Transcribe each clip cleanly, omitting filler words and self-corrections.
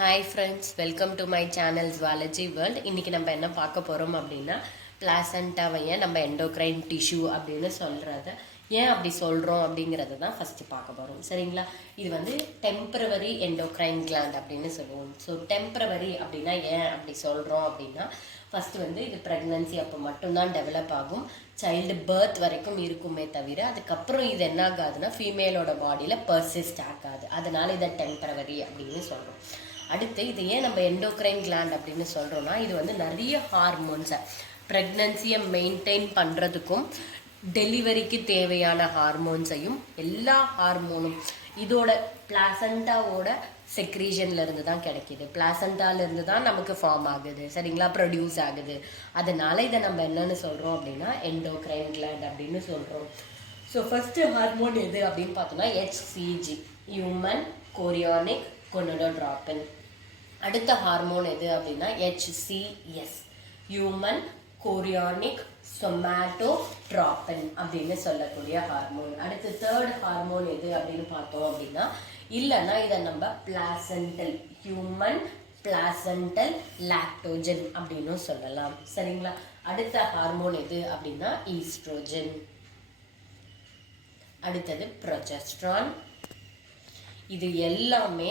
Hi friends, welcome to my channel zoology world. இன்றைக்கி நம்ம என்ன பார்க்க போகிறோம் அப்படின்னா, பிளாசண்டாவை ஏன் நம்ம எண்டோக்ரைன் டிஷ்யூ அப்படின்னு சொல்கிறத ஏன் அப்படி சொல்கிறோம் அப்படிங்கிறத தான் ஃபஸ்ட்டு பார்க்க போகிறோம். சரிங்களா? இது வந்து டெம்பரவரி எண்டோக்ரைன் கிளாண்ட் அப்படின்னு சொல்லுவோம். ஸோ டெம்பரவரி அப்படின்னா ஏன் அப்படி சொல்கிறோம் அப்படின்னா, ஃபஸ்ட்டு வந்து இது ப்ரெக்னன்சி அப்போ மட்டும்தான் டெவலப் ஆகும், சைல்டு பர்த் வரைக்கும் இருக்குமே தவிர அதுக்கப்புறம் இது என்ன ஆகாதுன்னா ஃபீமேலோட பாடியில் பர்சிஸ்ட் ஆகாது. அதனால இதை டெம்பரவரி அப்படின்னு சொல்கிறோம். அடுத்து இது ஏன் நம்ம எண்டோக்ரைன் கிளாண்ட் அப்படின்னு சொல்கிறோன்னா, இது வந்து நிறைய ஹார்மோன்ஸை ப்ரெக்னன்சியை மெயின்டைன் பண்ணுறதுக்கும் டெலிவரிக்கு தேவையான ஹார்மோன்ஸையும் எல்லா ஹார்மோனும் இதோட பிளாசண்டாவோட செக்ரீஷன்ல இருந்து தான் கிடைக்கிது. பிளாசண்டால இருந்து தான் நமக்கு ஃபார்ம் ஆகுது. சரிங்களா? ப்ரொடியூஸ் ஆகுது. அதனால இதை நம்ம என்னன்னு சொல்கிறோம் அப்படின்னா எண்டோக்ரைன் கிளாண்ட் அப்படின்னு சொல்கிறோம். ஸோ ஃபஸ்ட்டு ஹார்மோன் எது அப்படின்னு பார்த்தோம்னா HCG, ஹியூமன் கோரியானிக் கொனடோட்ராபின். அடுத்த ஹார்மோன் எது அப்படின்னா HCS, ஹியூமன் கோரியானிக் சொமேட்டோட்ராபின் அப்படின்னு சொல்லக்கூடிய ஹார்மோன். அடுத்து தேர்ட் ஹார்மோன் எது அப்படின்னு பார்த்தோம் அப்படின்னா, இல்லைன்னா இதை நம்ம பிளாசென்டல், ஹியூமன் பிளாசென்டல் லாக்டோஜன் அப்படின்னு சொல்லலாம். சரிங்களா? அடுத்த ஹார்மோன் எது அப்படின்னா ஈஸ்ட்ரோஜன். அடுத்தது ப்ரொஜெஸ்ட்ரான். இது எல்லாமே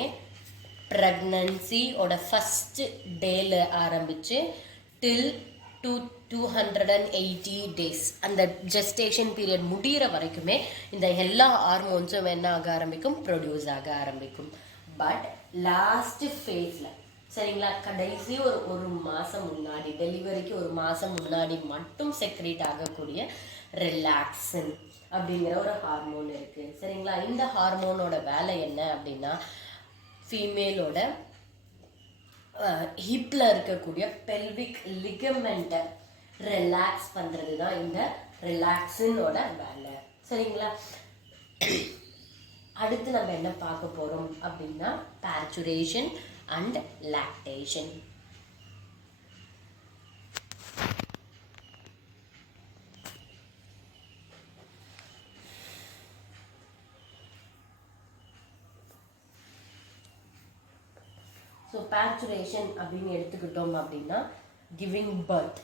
ப்ரெக்னன்சியோட ஃபஸ்ட்டு டேல ஆரம்பித்து டில் 280 டேஸ், அந்த ஜெஸ்டேஷன் பீரியட் முடிகிற வரைக்குமே இந்த எல்லா ஹார்மோன்ஸும் என்ன ஆக ஆரம்பிக்கும், ப்ரொடியூஸ் ஆக ஆரம்பிக்கும். பட் லாஸ்ட் ஃபேஸில், சரிங்களா, கடைசி ஒரு மாதம் முன்னாடி, டெலிவரிக்கு ஒரு மாதம் முன்னாடி மட்டும் செக்ரேட் ஆகக்கூடிய ரிலாக்ஸின் அப்படிங்கிற ஒரு ஹார்மோன் இருக்குது. சரிங்களா? இந்த ஹார்மோனோட வேலை என்ன அப்படின்னா, ஃபீமேலோட ஹிப்பில் இருக்கக்கூடிய பெல்விக் லிகமெண்ட்டை ரிலாக்ஸ் பண்ணுறது தான் இந்த ரிலாக்ஸினோட வேலை. சரிங்களா? அடுத்து நம்ம என்ன பார்க்க போகிறோம் அப்படின்னா parturition and lactation. So parturition அப்படின்னு எடுத்துக்கிட்டோம் அப்படின்னா கிவிங் பர்த்,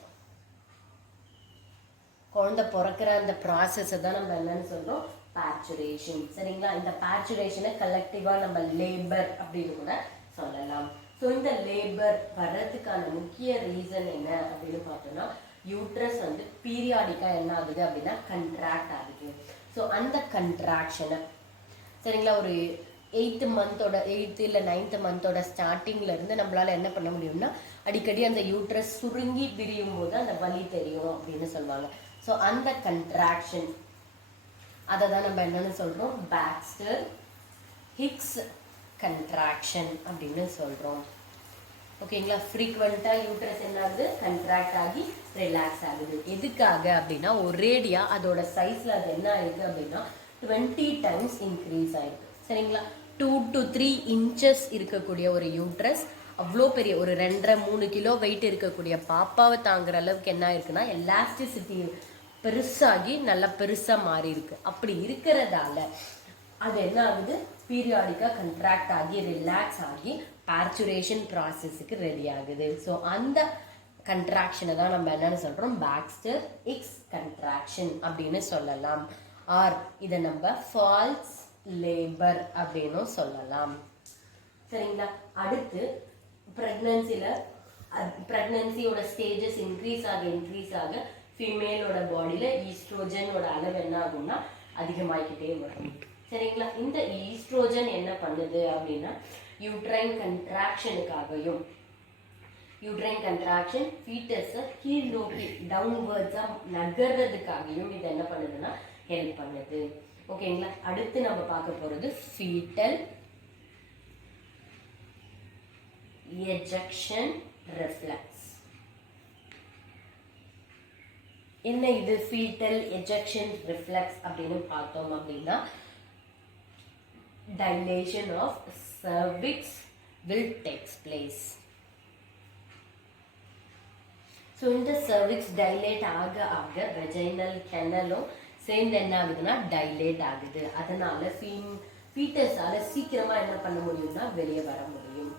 குழந்தை பிறக்கிற அந்த ப்ராசஸை தான் நம்ம என்னன்னு சொல்கிறோம், பார்ச்சுரேஷன். சரிங்களா? இந்த பார்ச்சுரேஷனை கலெக்டிவாக நம்ம லேபர் அப்படின்னு கூட சொல்லலாம். ஸோ இந்த லேபர் வர்றதுக்கான முக்கிய ரீசன் என்ன அப்படின்னு பார்த்தோம்னா, யூட்ரஸ் வந்து பீரியாடிக்காக என்ன ஆகுது அப்படின்னா கண்ட்ராக்ட் ஆகுது. ஸோ அந்த கண்ட்ராக்ஷனை, சரிங்களா, ஒரு 8th மந்தோட 8th இல்லை 9th மந்தோட ஸ்டார்டிங்ல இருந்து நம்மளால என்ன பண்ண முடியும்னா, அடிக்கடி அந்த யூட்ரஸ் சுருங்கி விரியும் போது அந்த வலி தெரியும் அப்படின்னு சொல்லுவாங்க. ஸோ அந்த கண்ட்ராக்ஷன், அதை தான் நம்ம என்னன்னு சொல்றோம், பாக்ஸ்டர் ஹிக்ஸ் கண்ட்ராக்ஷன் அப்படின்னு சொல்றோம். ஓகேங்களா? ஃப்ரீக்வெண்ட்டாக யூட்ரஸ் என்ன ஆகுது, கண்ட்ராக்ட் ஆகி ரிலாக்ஸ் ஆகுது. எதுக்காக அப்படின்னா, ஒரேடியா அதோட சைஸ்ல அது என்ன ஆயிருக்கு அப்படின்னா 20 டைம்ஸ் இன்க்ரீஸ் ஆயிருக்கு. சரிங்களா? 2 to 3 இன்ச்சஸ் இருக்கக்கூடிய ஒரு யூட்ரஸ் அவ்வளோ பெரிய ஒரு 2.5-3 கிலோ வெயிட் இருக்கக்கூடிய பாப்பாவை தாங்குற அளவுக்கு என்ன இருக்குன்னா எலாஸ்டிசிட்டி பெருசாகி நல்லா பெருசாக மாறி இருக்கு. அப்படி இருக்கிறதால அது என்ன ஆகுது, பீரியாடிக்காக கண்ட்ராக்ட் ஆகி ரிலாக்ஸ் ஆகி பார்ச்சுரேஷன் ப்ராசஸுக்கு ரெடி ஆகுது. ஸோ அந்த கண்ட்ராக்ஷனை தான் நம்ம என்னன்னு சொல்கிறோம், பாக்ஸ்டர் ஹிக்ஸ் கண்ட்ராக்ஷன் அப்படின்னு சொல்லலாம். ஆர் இதை நம்ம ஃபால்ஸ் லேபர் அப்படின்னு சொல்லலாம். சரிங்களா? அடுத்து ப்ரெக்னன்சியோட ஸ்டேஜஸ் இன்க்ரீஸ் ஆக ஃபீமேலோட பாடியில ஈஸ்ட்ரோஜனோட அளவு என்ன ஆகும்னா அதிகமாகிக்கிட்டே வரும். சரிங்களா? இந்த ஈஸ்ட்ரோஜன் என்ன பண்ணுது அப்படின்னா யூட்ரைன் கண்ட்ராக்ஷனுக்காகவும், யூட்ரைன் கண்ட்ராக்ஷன் ஃபீட்டஸை கீழ் நோக்கி டவுன்வர்ட்ஸா நகர்றதுக்காகவும் இது என்ன பண்ணுதுன்னா ஹெல்ப் பண்ணுது. ஓகேங்களா? அடுத்து நம்ம பார்க்க போறது ஃபீட்டல் எஜெக்ஷன் ரிஃப்ளெக்ஸ். என்ன இது ஃபீட்டல் எஜெக்ஷன் ரிஃப்ளெக்ஸ் அப்படின்னு பார்த்தோம் அப்படின்னா, dilation of cervix will takes place. So இந்த சர்விக்ஸ் டைலேட் ஆக வெஜைனல் கெனலும் சேர்ந்து என்ன ஆகுதுன்னா டைலேட் ஆகுது. அதனால ஃபீட்டஸால சீக்கிரமா என்ன பண்ண முடியும்னா வெளியே வர முடியும்.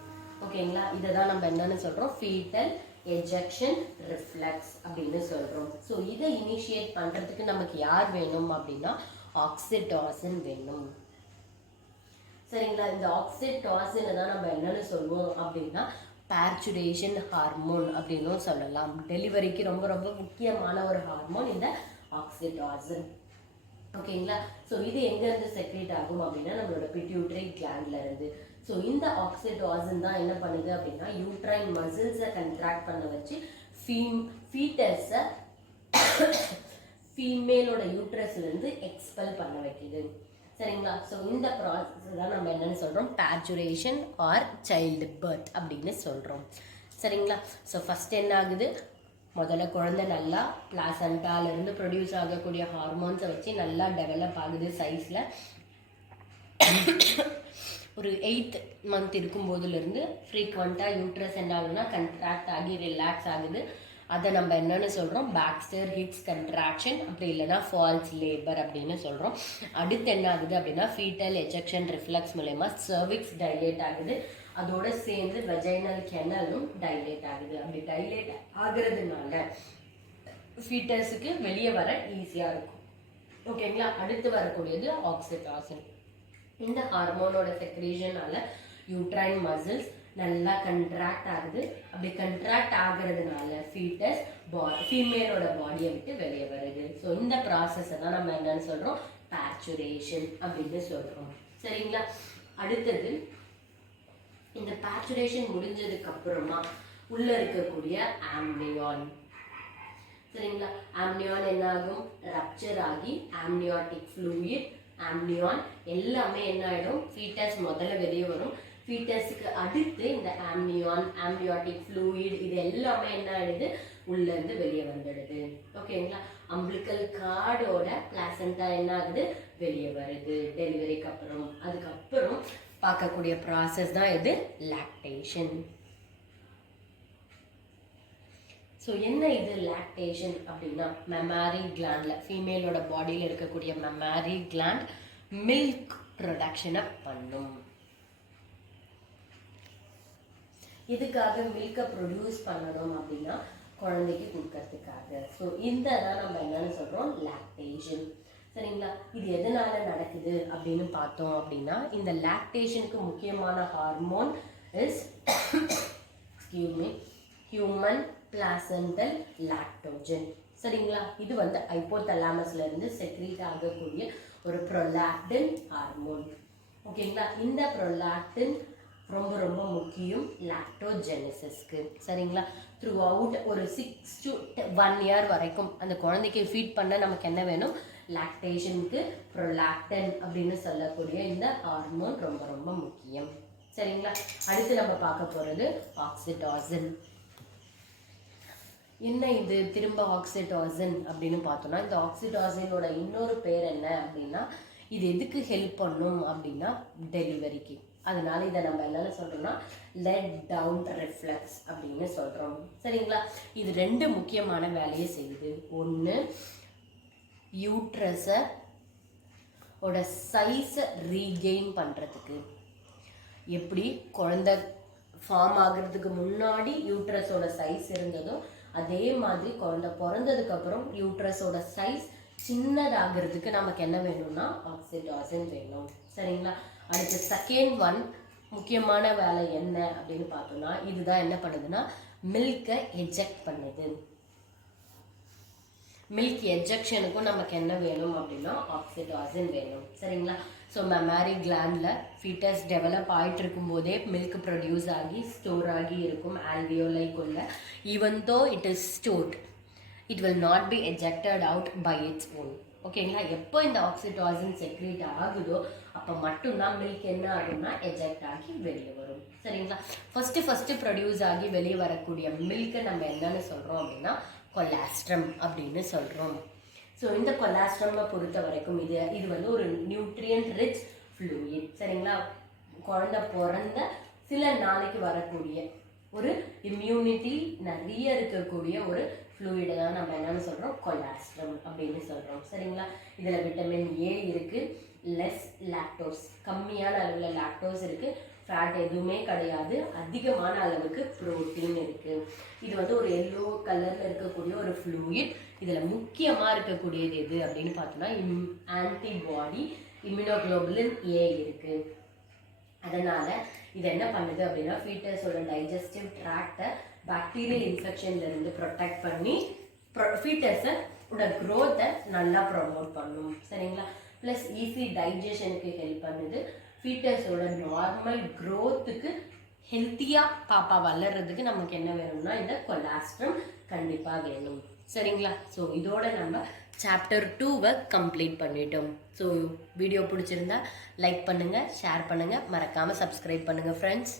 ஓகேங்களா. இதை தான் நம்ம என்னன்னு சொல்கிறோம், ஃபீட்டல் எஜெக்ஷன் ரிஃப்ளெக்ஸ் அப்படின்னு சொல்கிறோம். ஸோ இதை இனிஷியேட் பண்ணுறதுக்கு நமக்கு யார் வேணும் அப்படின்னா ஆக்சிடாசின் வேணும். சரிங்களா. இந்த ஆக்சிடாசினை தான் நம்ம என்னன்னு சொல்லுவோம் அப்படின்னா பார்ச்சுரேஷன் ஹார்மோன் அப்படின்னும் சொல்லலாம். டெலிவரிக்கு ரொம்ப ரொம்ப முக்கியமான ஒரு ஹார்மோன் இந்த ஆக்சிடாசின். ஓகேங்களா. ஸோ இது எங்கேருந்து செக்ரேட் ஆகும் அப்படின்னா நம்மளோட பிட்யூட்டரி கிளாண்ட்ல இருந்து. ஸோ இந்த ஆக்சிடாசின் தான் என்ன பண்ணுது அப்படின்னா யூட்ரைன் மசில்ஸை கண்ட்ராக்ட் பண்ண வச்சு ஃபீட்டஸை ஃபீமேலோட யூட்ரஸ்லேருந்து எக்ஸ்பெல் பண்ண வைக்குது. சரிங்களா. ஸோ இந்த ப்ராசஸ் தான் நம்ம என்னன்னு சொல்கிறோம், பேச்சுரேஷன் ஆர் சைல்டு பர்த் அப்படின்னு சொல்கிறோம். சரிங்களா. ஸோ ஃபஸ்ட் என்ன ஆகுது, முதல்ல குழந்தை நல்லா பிளாசண்டாலேருந்து ப்ரொடியூஸ் ஆகக்கூடிய ஹார்மோன்ஸை வச்சு நல்லா டெவலப் ஆகுது சைஸில். ஒரு 8th மந்த் இருக்கும்போதுலேருந்து ஃப்ரீக்வெண்ட்டாக யூட்ரஸ் என்ன ஆகுதுன்னா கண்ட்ராக்ட் ஆகி ரிலாக்ஸ் ஆகுது. அதை நம்ம என்னென்னு சொல்கிறோம், பேக்ஸ்டர் ஹிப்ஸ் கண்ட்ராக்ஷன், அப்படி இல்லைன்னா ஃபால்ஸ் லேபர் அப்படின்னு சொல்கிறோம். அடுத்து என்ன ஆகுது அப்படின்னா ஃபீட்டல் எஜெக்ஷன் ரிஃப்ளெக்ஸ் மூலயமா சர்விக்ஸ் டைலேட் ஆகுது. அதோட சேர்ந்து வெஜைனல் கெனலும் டைலேட் ஆகுது. அப்படி டைலேட் ஆகுறதுனால ஃபீட்டஸுக்கு வெளியே வர ஈஸியாக இருக்கும். ஓகேங்களா. அடுத்து வரக்கூடியது ஆக்சிடாசின். இந்த ஹார்மோனோட செக்ரீஷனால யூட்ரைன் மசில்ஸ் நல்லா கண்ட்ராக்ட் ஆகுது. அப்படி கண்ட்ராக்ட் ஆகுறதுனால ஃபீட்டஸ் ஃபீமேலோட பாடியை விட்டு வெளியே வருது. ஸோ இந்த ப்ராசஸை தான் நம்ம என்னன்னு சொல்கிறோம், பேச்சுரேஷன் அப்படின்னு சொல்கிறோம். சரிங்களா. அடுத்தது இந்த பேச்சுரேஷன் முடிஞ்சதுக்கு அப்புறமா உள்ள இருக்கக்கூடிய ஆம்னியான். சரிங்களா. ஆம்னியான் என்ன ஆகும், ரப்சர் ஆகி ஆம்னியாட்டிக் ஃப்ளூயிட், ஆம்னியான் எல்லாமே என்ன ஆகிடும், ஃபீட்டஸ் முதல்ல வெளியே வரும். ஃபீட்டஸுக்கு அடுத்து இந்த ஆம்னியான், ஆம்னியாட்டிக் ஃப்ளூயிட் இது எல்லாமே என்ன ஆகிடுது, உள்ளேருந்து வெளியே வந்துடுது. ஓகேங்களா. அம்பிளிக்கல் கார்டோட பிளாசண்டா என்ன ஆகுது, வெளியே வருது டெலிவரிக்கு அப்புறம். அதுக்கப்புறம் பார்க்கக்கூடிய ப்ராசஸ் தான் இது லாக்டேஷன். ஸோ என்ன இது லாக்டேஷன் அப்படின்னா, மெமாரி கிளாண்டில் ஃபீமேலோட பாடியில் இருக்கக்கூடிய மெமாரி கிளாண்ட் மில்க் ப்ரொடக்ஷனை பண்ணும். இதுக்காக மில்கை ப்ரொடியூஸ் பண்ணணும் அப்படின்னா குழந்தைக்கு கொடுக்கறதுக்காக. ஸோ இந்த தான் நம்ம என்னன்னு சொல்கிறோம், லாக்டேஷன். சரிங்களா. இது எதனால நடக்குது அப்படின்னு பார்த்தோம் அப்படின்னா, இந்த லாக்டேஷனுக்கு முக்கியமான hormone is human placental Lactogen. சரிங்களா. இது வந்து ஹைப்போதலாமஸ்ல இருந்து செக்ரீட் ஆகக்கூடிய ஒரு ப்ரொலாக்டின் ஹார்மோன். ஓகேங்களா. இந்த ப்ரொலாக்டின் ரொம்ப ரொம்ப முக்கியம் லாக்டோஜெனிசிஸ்க்கு. சரிங்களா. த்ரூ அவுட் ஒரு 6 to 1 year வரைக்கும் அந்த குழந்தைக்கு ஃபீட் பண்ண நமக்கு என்ன வேணும், லாக்டேஷனுக்கு ப்ரொலாக்டின் அப்படின்னு சொல்லக்கூடிய இந்த ஹார்மோன் ரொம்ப ரொம்ப முக்கியம். சரிங்களா. அடுத்து நம்ம பார்க்க போகிறது ஆக்சிடாசின். என்ன இது திரும்ப ஆக்சிடாசின் அப்படின்னு பார்த்தோம்னா, இந்த ஆக்சிடாசினோட இன்னொரு பேர் என்ன அப்படின்னா, இது எதுக்கு ஹெல்ப் பண்ணும் அப்படின்னா டெலிவரிக்கு. அதனால இதை நம்ம என்னென்ன சொல்கிறோம்னா லெட் டவுன் ரிஃப்ளெக்ஸ் அப்படின்னு சொல்கிறோம். சரிங்களா. இது 2 முக்கியமான வேலையை செய்யுது. ஒன்று, யூட்ரஸை ஓட சைஸை ரீகெயின் பண்ணுறதுக்கு. எப்படி குழந்தை ஃபார்ம் ஆகிறதுக்கு முன்னாடி யூட்ரஸோட சைஸ் இருந்ததோ அதே மாதிரி குழந்தை பிறந்ததுக்கப்புறம் யூட்ரஸோட சைஸ் சின்னதாகிறதுக்கு நமக்கு என்ன வேணும்னா ஆக்சிடாசின் வேணும். சரிங்களா. அடுத்து செகண்ட் ஒன் முக்கியமான வேலை என்ன அப்படின்னு பார்த்தோம்னா, இதுதான் என்ன பண்ணுதுன்னா மில்கை எஜெக்ட் பண்ணுது. மில்க் எஜெக்ஷனுக்கும் நமக்கு என்ன வேணும் அப்படின்னா ஆக்சிடாசின் வேணும். சரிங்களா. ஸோ மெமாரி கிளாண்டில் ஃபீட்டஸ் டெவலப் ஆகிட்டு இருக்கும்போதே மில்க் ப்ரொடியூஸ் ஆகி ஸ்டோர் ஆகி இருக்கும் ஆல்வியோலைக்குள்ள. Even though it is stored, it will not be ejected out by its own. ஓகேங்களா. எப்போ இந்த ஆக்சிடாசின் செக்ரீட் ஆகுதோ அப்போ மட்டும்தான் மில்க் என்ன ஆகும்னா எஜெக்ட் ஆகி வெளியே வரும். சரிங்களா. ஃபஸ்ட்டு ப்ரொடியூஸ் ஆகி வெளியே வரக்கூடிய மில்கை நம்ம என்னன்னு சொல்கிறோம் அப்படின்னா கொலாஸ்ட்ரம் அப்படின்னு சொல்கிறோம். ஸோ இந்த கொலாஸ்ட்ரமை பொறுத்த வரைக்கும் இது வந்து ஒரு நியூட்ரியன்ட் ரிச் ஃப்ளூயிட். சரிங்களா. குழந்தை பிறந்த சில நாளைக்கு வரக்கூடிய ஒரு இம்யூனிட்டி நிறைய இருக்கக்கூடிய ஒரு ஃப்ளூயிடை தான் நம்ம என்னன்னு சொல்கிறோம், கொலாஸ்ட்ரம் அப்படின்னு சொல்கிறோம். சரிங்களா. இதில் விட்டமின் ஏ இருக்குது, லெஸ் லாக்டோஸ் கம்மியான அளவில் லாக்டோஸ் இருக்குது, ஃபேட் எதுவுமே கிடையாது. அதிகமான அளவுக்கு புரோட்டீன் இருக்கு. இது வந்து ஒரு எல்லோ கலர்ல இருக்கக்கூடிய ஒரு ஃப்ளூயிட். இதுல முக்கியமா இருக்கக்கூடியது எது அப்படின்னு பார்த்தோம்னா ஆன்டிபாடி இம்யூனோகுளோபுலின் ஏ இருக்கு. அதனால இது என்ன பண்ணுது அப்படின்னா ஃபீட்டஸோட டைஜஸ்டிவ் ட்ராக்டை பாக்டீரியல் இன்ஃபெக்ஷன்ல இருந்து ப்ரொடெக்ட் பண்ணி ஃபீட்டஸோட க்ரோத்தை நல்லா ப்ரொமோட் பண்ணும். சரிங்களா? ப்ளஸ் ஈஸி டைஜஷனுக்கு ஹெல்ப் பண்ணுது. ஃபீட்டஸோட நார்மல் க்ரோத்துக்கு ஹெல்த்தியாக பாப்பா வளர்றதுக்கு நமக்கு என்ன வேணும்னா இந்த கொலாஸ்ட்ரம் கண்டிப்பாக வேணும். சரிங்களா? ஸோ இதோட நம்ம சாப்டர் 2 கம்ப்ளீட் பண்ணிட்டோம். ஸோ வீடியோ பிடிச்சிருந்தா லைக் பண்ணுங்கள், ஷேர் பண்ணுங்கள், மறக்காமல் சப்ஸ்கிரைப் பண்ணுங்கள் ஃப்ரெண்ட்ஸ்.